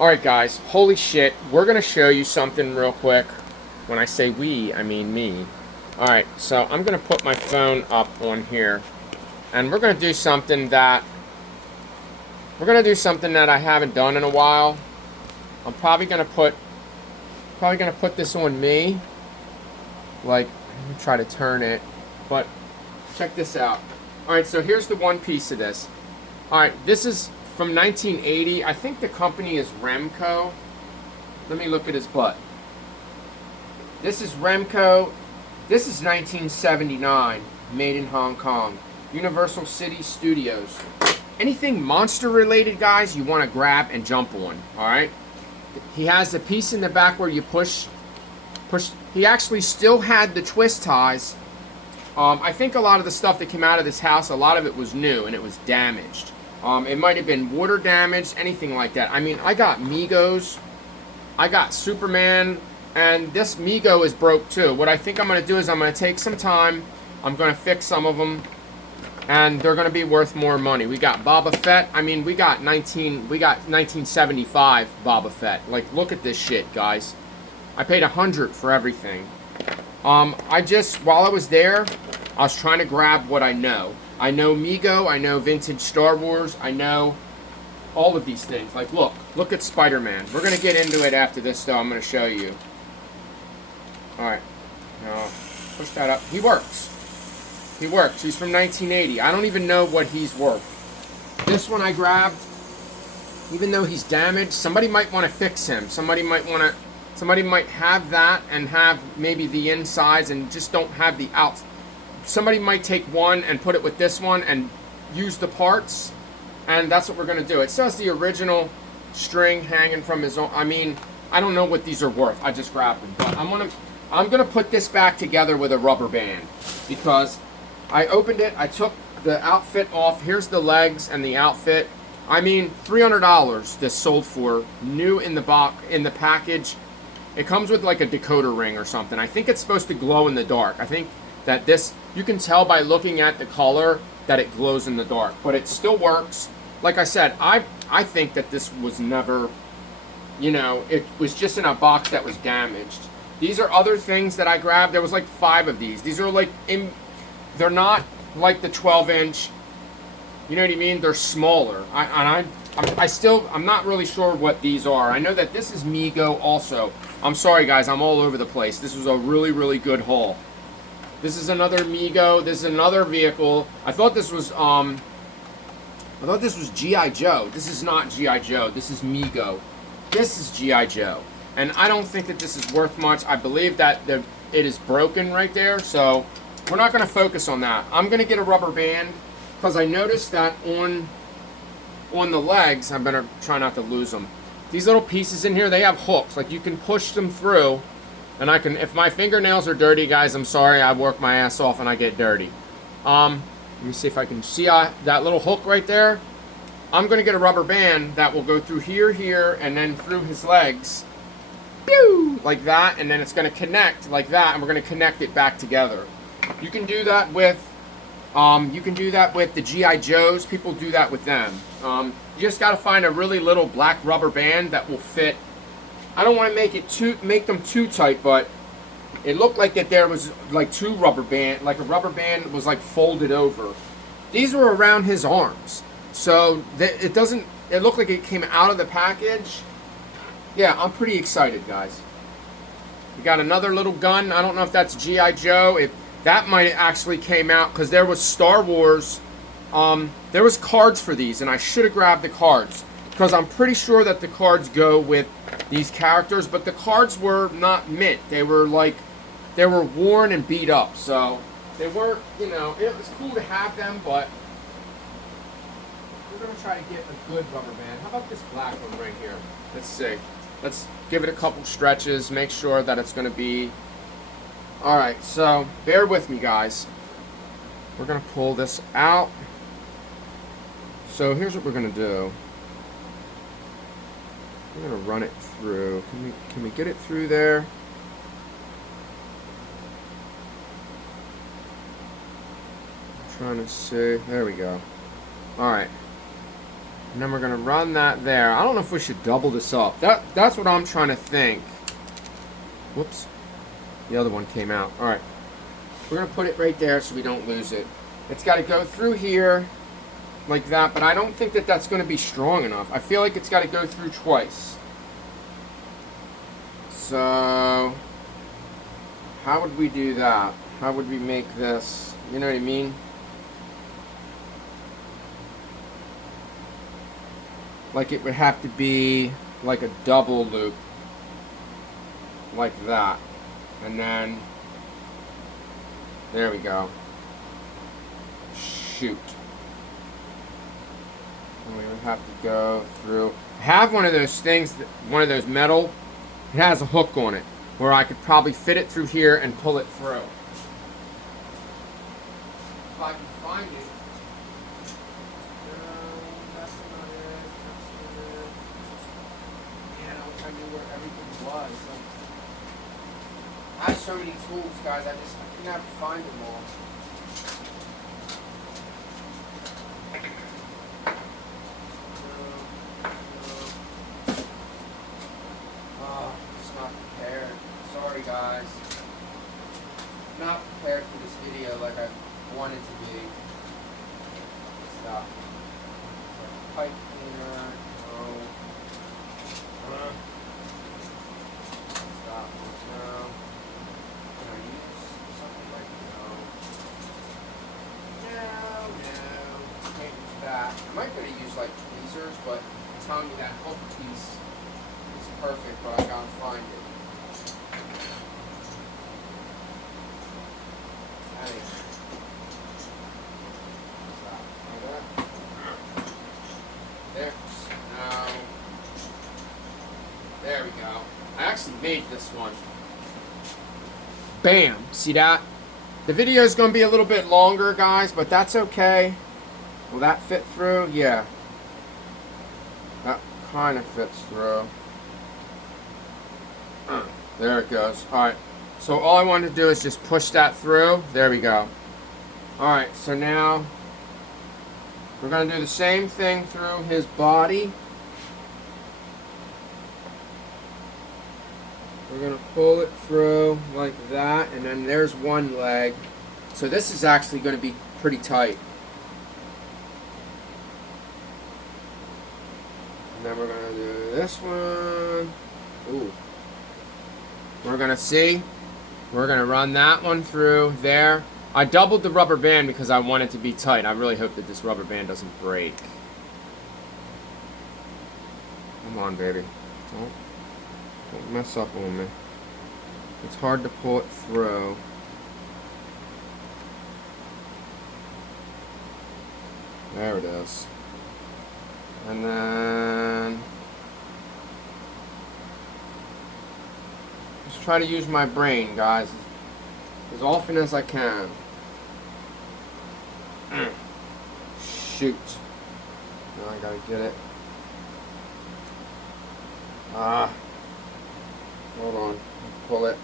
Alright guys, holy shit, we're going to show you something real quick. When I say we, I mean me. Alright, so I'm going to put my phone up on here. And we're going to do something that... I haven't done in a while. I'm probably going to put this on me. Like, let me try to turn it. But, check this out. Alright, so here's the one piece of this. Alright, this is from 1980. I think the company is Remco. Let me look at his butt. This is Remco. This is 1979, made in Hong Kong. Universal City Studios. Anything monster related, guys, you want to grab and jump on. Alright? He has the piece in the back where you push. He actually still had the twist ties. I think a lot of the stuff that came out of this house, a lot of it was new and it was damaged. It might have been water damaged, anything like that. I mean, I got Migos, I got Superman, and this Migo is broke too. What I think I'm going to do is I'm going to take some time, I'm going to fix some of them, and they're going to be worth more money. We got Boba Fett. I mean, we got 1975 Boba Fett. Like, look at this shit, guys. I paid $100 for everything. While I was there, I was trying to grab what I know. I know Migo, I know vintage Star Wars, I know all of these things. Like, look at Spider-Man. We're going to get into it after this, though. I'm going to show you. Alright. Now, push that up. He works. He works. He's from 1980. I don't even know what he's worth. This one I grabbed, even though he's damaged, somebody might want to fix him. Somebody might have that and have maybe the insides and just don't have the outs. Somebody might take one and put it with this one and use the parts, and that's what we're going to do. It says the original string hanging from his own. I mean, I don't know what these are worth. I just grabbed them, but I'm gonna put this back together with a rubber band because I opened it. I took the outfit off. Here's the legs and the outfit. I mean, $300 this sold for, new in the box, in the package. It comes with like a decoder ring or something. I think it's supposed to glow in the dark. I think that this, you can tell by looking at the color that it glows in the dark, but it still works. Like I said, I think that this was never, you know, it was just in a box that was damaged. These are other things that I grabbed. There was like 5 of these. These are like, they're not like the 12-inch, you know what I mean? They're smaller. I'm not really sure what these are. I know that this is Migo also. I'm sorry guys, I'm all over the place. This was a really, really good haul. This is another Migo. This is another vehicle. I thought this was G.I. Joe. This is not G.I. Joe. This is Migo. This is G.I. Joe. And I don't think that this is worth much. I believe that it is broken right there. So we're not going to focus on that. I'm going to get a rubber band because I noticed that on the legs, I'm going to try not to lose them. These little pieces in here, they have hooks. Like you can push them through. And I can, if my fingernails are dirty, guys, I'm sorry. I work my ass off and I get dirty. Let me see if I can see that little hook right there. I'm going to get a rubber band that will go through here, and then through his legs. Pew! Like that, and then it's going to connect like that, and we're going to connect it back together. You can do that with, the G.I. Joes. People do that with them. You just got to find a really little black rubber band that will fit. I don't want to make them too tight, but it looked like that there was like a rubber band was like folded over. These were around his arms, so it looked like it came out of the package. Yeah, I'm pretty excited, guys. We got another little gun. I don't know if that's G.I. Joe. That might actually came out because there was Star Wars. There was cards for these, and I should have grabbed the cards because I'm pretty sure that the cards go with these characters, but the cards were not mint. They were worn and beat up, so they weren't, you know, it was cool to have them, but we're going to try to get a good rubber band. How about this black one right here? Let's see. Let's give it a couple stretches, make sure that it's going to be... Alright, so bear with me, guys. We're going to pull this out. So here's what we're going to do. We're going to run it through. Can we get it through there? I'm trying to see. There we go. Alright. And then we're going to run that there. I don't know if we should double this up. That's what I'm trying to think. Whoops. The other one came out. All right. We're going to put it right there so we don't lose it. It's got to go through here like that, but I don't think that that's going to be strong enough. I feel like it's got to go through twice. So, how would we do that? How would we make this, you know what I mean? Like it would have to be like a double loop. Like that. And then, there we go. Shoot. And we would have to go through. I have one of those things, one of those metal, it has a hook on it, where I could probably fit it through here and pull it through. If I can find it. That's not it. That's not it. Man, I wish I knew where everything was. I have so many tools, guys. I can never find them all. Oh, I'm just not prepared. Sorry, guys. I'm not prepared for this video like I wanted to be. Stop. Pipe cleaner. No. Stop. No. Can I use something like no? Can't use that. I might be able to use like tweezers, but I'm telling you that hook piece is perfect, but I gotta find it. Anyway. There. Now. There we go. I actually made this one. Bam! See that? The video is going to be a little bit longer, guys, but that's okay. Will that fit through? Yeah. That kind of fits through. There it goes. Alright. So all I want to do is just push that through. There we go. Alright, so now we're going to do the same thing through his body. We're going to pull it through like that, and then there's one leg. So this is actually going to be pretty tight. And then we're going to do this one. Ooh. We're going to see. We're going to run that one through there. I doubled the rubber band because I want it to be tight. I really hope that this rubber band doesn't break. Come on, baby. Don't mess up on me. It's hard to pull it through. There it is. And then just try to use my brain, guys, as often as I can. Shoot. Now I gotta get it. Hold on. Pull it.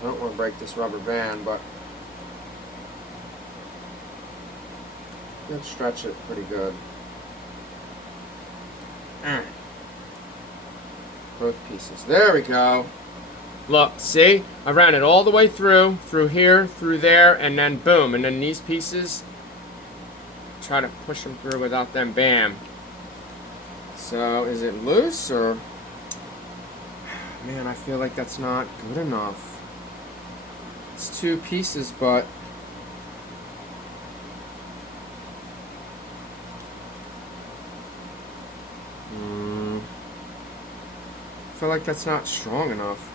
I don't want to break this rubber band, but I can stretch it pretty good. Both pieces. There we go. Look, see? I ran it all the way through here, through there, and then boom. And then these pieces, try to push them through without them. Bam. So, is it loose or... Man, I feel like that's not good enough. It's two pieces, but... I feel like that's not strong enough.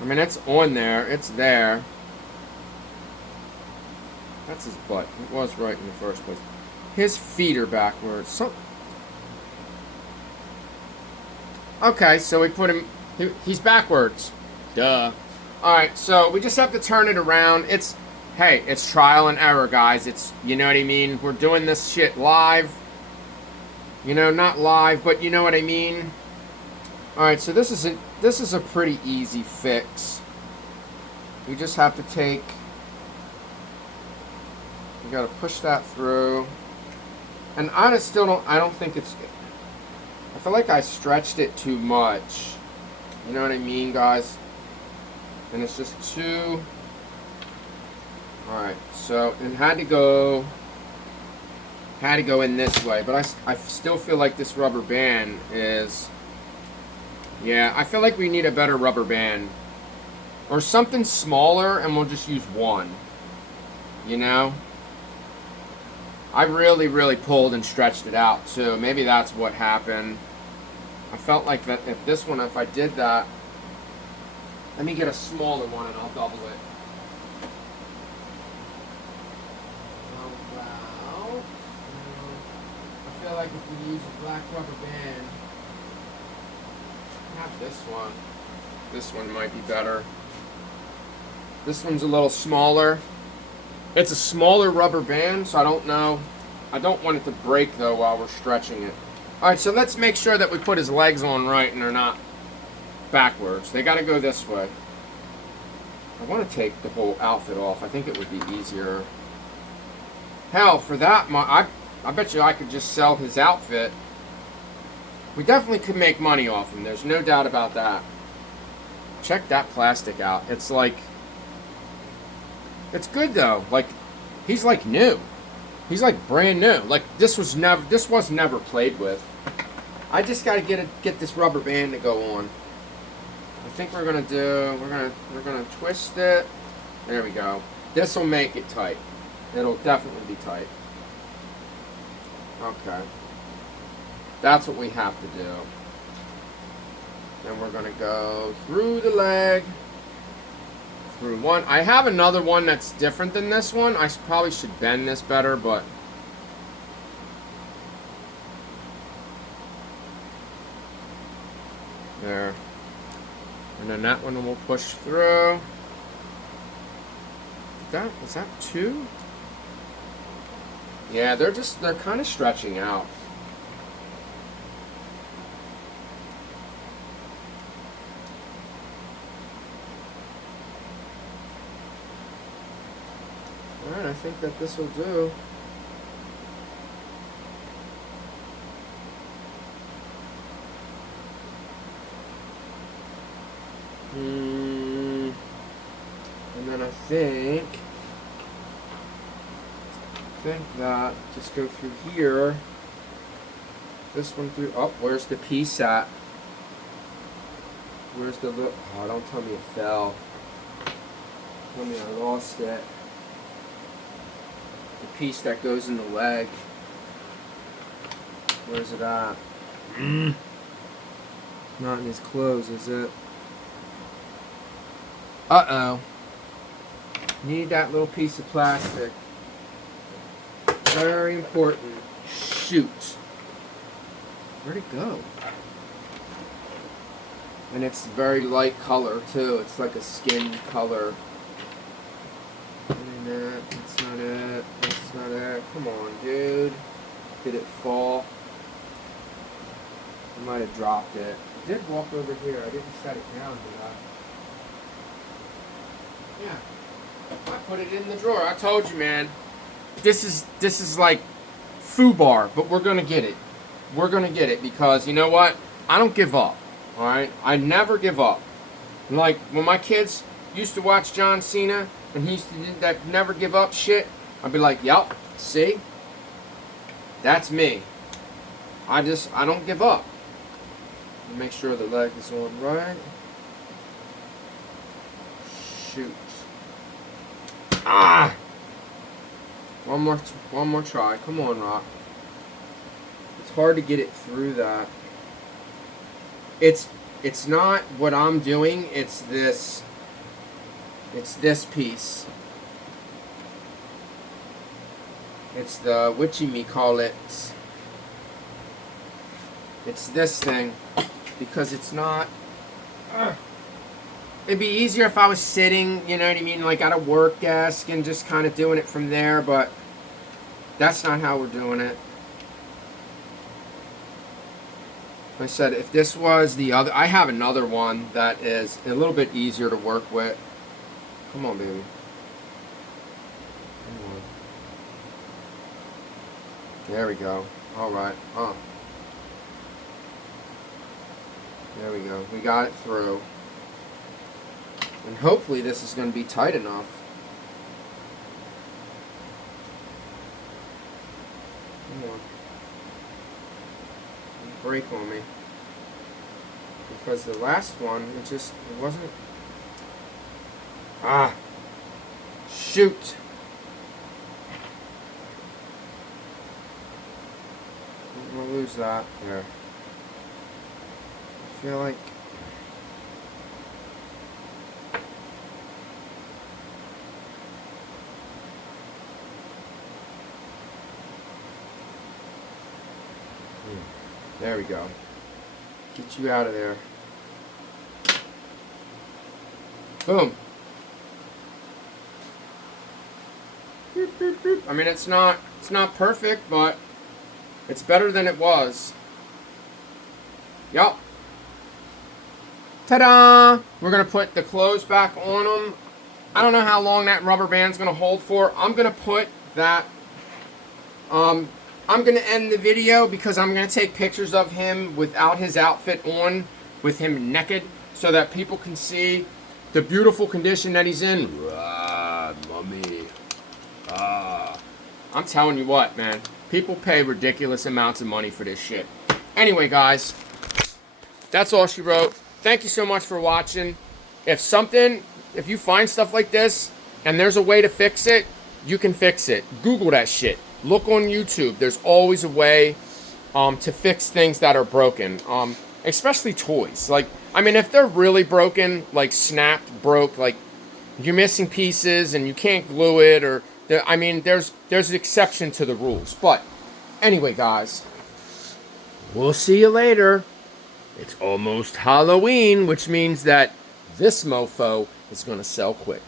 I mean, it's on there. It's there. That's his butt. It was right in the first place. His feet are backwards. So okay, so we put him... He's backwards. Duh. Alright, so we just have to turn it around. It's... Hey, it's trial and error, guys. It's... You know what I mean? We're doing this shit live. You know, not live, but you know what I mean? Alright, so this is a pretty easy fix. We just have to take... We gotta push that through. And I don't think it's, I feel like I stretched it too much. You know what I mean, guys? And it's just too, alright, so it had to go in this way, but I still feel like this rubber band is, yeah, I feel like we need a better rubber band. Or something smaller, and we'll just use one. You know? I really, really pulled and stretched it out, too. Maybe that's what happened. I felt like that if this one, if I did that, let me get a smaller one and I'll double it. About, I feel like if we use a black rubber band, have this one. This one might be better. This one's a little smaller. It's a smaller rubber band, so I don't know. I don't want it to break, though, while we're stretching it. Alright, so let's make sure that we put his legs on right and they're not backwards. They got to go this way. I want to take the whole outfit off. I think it would be easier. Hell, for that, I bet you I could just sell his outfit. We definitely could make money off him. There's no doubt about that. Check that plastic out. It's like... It's good though. Like, he's like new. He's like brand new. Like this was never played with. I just gotta get this rubber band to go on. I think we're gonna twist it. There we go. This will make it tight. It'll definitely be tight. Okay. That's what we have to do. Then we're gonna go through the leg. Through one. I have another one that's different than this one. I probably should bend this better, but there. And then that one we'll push through. Is that two? Yeah, they're kind of stretching out. Alright, I think that this will do. And then I think that just go through here. This one through. Oh, where's the piece at? Where's the look? Oh, don't tell me it fell. Tell me I lost it. The piece that goes in the leg. Where's it at? Not in his clothes, is it? Uh-oh. Need that little piece of plastic. Very important. Shoot. Where'd it go? And it's very light color, too. It's like a skin color. That's not it. That's not it. Come on, dude. Did it fall? I might have dropped it. I did walk over here. I didn't set it down, did I? Yeah. I put it in the drawer. I told you, man. This is like FUBAR, but we're gonna get it. We're gonna get it because you know what? I don't give up. All right. I never give up. Like when my kids used to watch John Cena. And he used to do that never give up shit. I'd be like, yup, see? That's me. I don't give up. Make sure the leg is on right. Shoot. Ah! One more try. Come on, Rock. It's hard to get it through that. It's not what I'm doing, it's this piece. It's the witchy call it. It's this thing because it's not. It'd be easier if I was sitting, you know what I mean, like at a work desk and just kind of doing it from there, but that's not how we're doing it. Like I said, if this was the other, I have another one that is a little bit easier to work with. Come on, baby. Come There we go. All right. There we go. We got it through. And hopefully this is going to be tight enough. Come on. Don't break on me. Because the last one, it wasn't. Ah. Shoot. I'm going to lose that. There. I feel like. There we go. Get you out of there. Boom. Boop, boop, boop. I mean, it's not perfect, but it's better than it was. Yup. Ta-da! We're gonna put the clothes back on them. I don't know how long that rubber band's gonna hold for. I'm gonna put that. I'm going to end the video because I'm going to take pictures of him without his outfit on, with him naked, so that people can see the beautiful condition that he's in. Ah, mommy. Ah. I'm telling you what, man. People pay ridiculous amounts of money for this shit. Anyway, guys, that's all she wrote. Thank you so much for watching. If you find stuff like this and there's a way to fix it, you can fix it. Google that shit. Look on YouTube. There's always a way to fix things that are broken, especially toys. Like, I mean, if they're really broken, like snapped, broke, like you're missing pieces and you can't glue it, or I mean, there's an exception to the rules. But anyway, guys, we'll see you later. It's almost Halloween, which means that this mofo is going to sell quick.